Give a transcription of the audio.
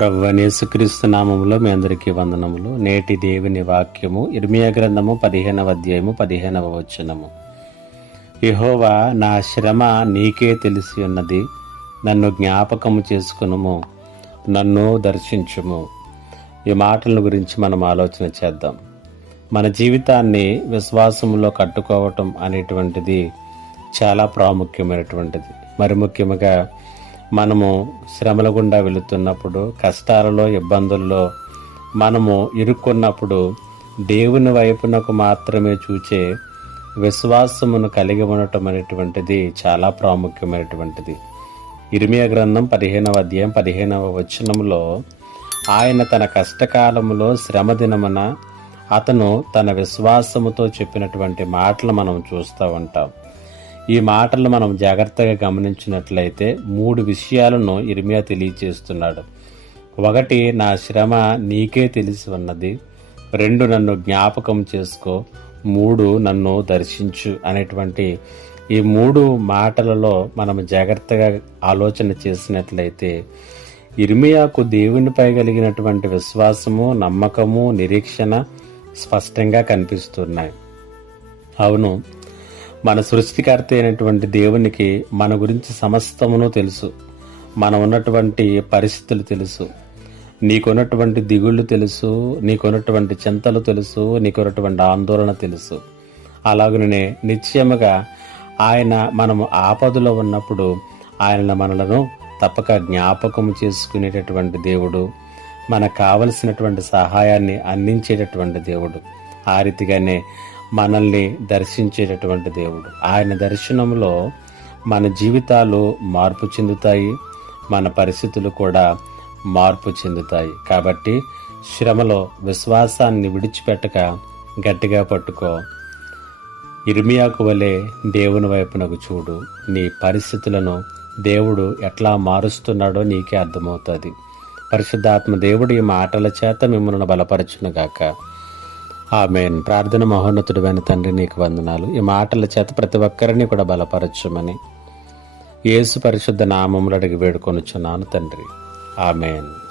ప్రభు యేసుక్రీస్తు నామములో మీ అందరికీ వందనములు. నేటి దేవుని వాక్యము ఇర్మియా గ్రంథము పదిహేనవ అధ్యాయము పదిహేనవ వచనము. యహోవా నా శ్రమ నీకే తెలిసి ఉన్నది. నన్ను జ్ఞాపకము చేసుకునుము. నన్ను దర్శించుము. ఈ మాటల గురించి మనం ఆలోచన చేద్దాం. మన జీవితాన్ని విశ్వాసంలో కట్టుకోవటం అనేటువంటిది చాలా ప్రాముఖ్యమైనటువంటిది. మరి ముఖ్యంగా మనము శ్రమల గుండా వెళుతున్నప్పుడు కష్టాలలో ఇబ్బందుల్లో మనము ఇరుక్కున్నప్పుడు దేవుని వైపునకు మాత్రమే చూచే విశ్వాసమును కలిగి ఉండటం అనేటువంటిది చాలా ప్రాముఖ్యమైనటువంటిది. ఇరిమియా గ్రంథం పదిహేనవ అధ్యాయం పదిహేనవ వచనంలో ఆయన తన కష్టకాలములో శ్రమ దినమున అతను తన విశ్వాసముతో చెప్పినటువంటి మాటలు మనం చూస్తూ ఉంటాం. ఈ మాటలు మనం జాగ్రత్తగా గమనించినట్లయితే మూడు విషయాలను ఇర్మియా తెలియచేస్తున్నాడు ఒకటి నా శ్రమ నీకే తెలిసి ఉన్నది. రెండు నన్ను జ్ఞాపకం చేసుకో. మూడు నన్ను దర్శించు అనేటువంటి ఈ మూడు మాటలలో మనం జాగ్రత్తగా ఆలోచన చేసినట్లయితే ఇర్మియాకు దేవునిపై కలిగినటువంటి విశ్వాసము నమ్మకము నిరీక్షణ స్పష్టంగా కనిపిస్తున్నాయి. అవును మన సృష్టికర్త అయినటువంటి దేవునికి మన గురించి సమస్తమును తెలుసు. మనం ఉన్నటువంటి పరిస్థితులు తెలుసు. నీకున్నటువంటి దిగుళ్ళు తెలుసు. నీకున్నటువంటి చింతలు తెలుసు. నీకున్నటువంటి ఆందోళన తెలుసు. అలాగనే నిశ్చయముగా ఆయన మనము ఆపదలో ఉన్నప్పుడు ఆయన మనలను తప్పక జ్ఞాపకం చేసుకునేటటువంటి దేవుడు. మనకు కావలసినటువంటి సహాయాన్ని అందించేటటువంటి దేవుడు. ఆ రీతిగానే మనల్ని దర్శించేటటువంటి దేవుడు. ఆయన దర్శనంలో మన జీవితాలు మార్పు చెందుతాయి మన పరిస్థితులు కూడా మార్పు చెందుతాయి. కాబట్టి శ్రమలో విశ్వాసాన్ని విడిచిపెట్టక గట్టిగా పట్టుకో. ఇర్మియాకు వలె దేవుని వైపునకు చూడు. నీ పరిస్థితులను దేవుడు ఎట్లా మారుస్తున్నాడో నీకే అర్థమవుతుంది. పరిశుద్ధాత్మ దేవుడు ఈ మాటల చేత మిమ్మల్ని బలపరచునుగాక. ఆమెన్. ప్రార్థన మహోన్నతుడివైన తండ్రి నీకు వందనాలు. ఈ మాటల చేత ప్రతి ఒక్కరిని కూడా బలపరచమని యేసు పరిశుద్ధ నామములు అడిగి వేడుకొనుచున్నాను తండ్రి. ఆమెన్.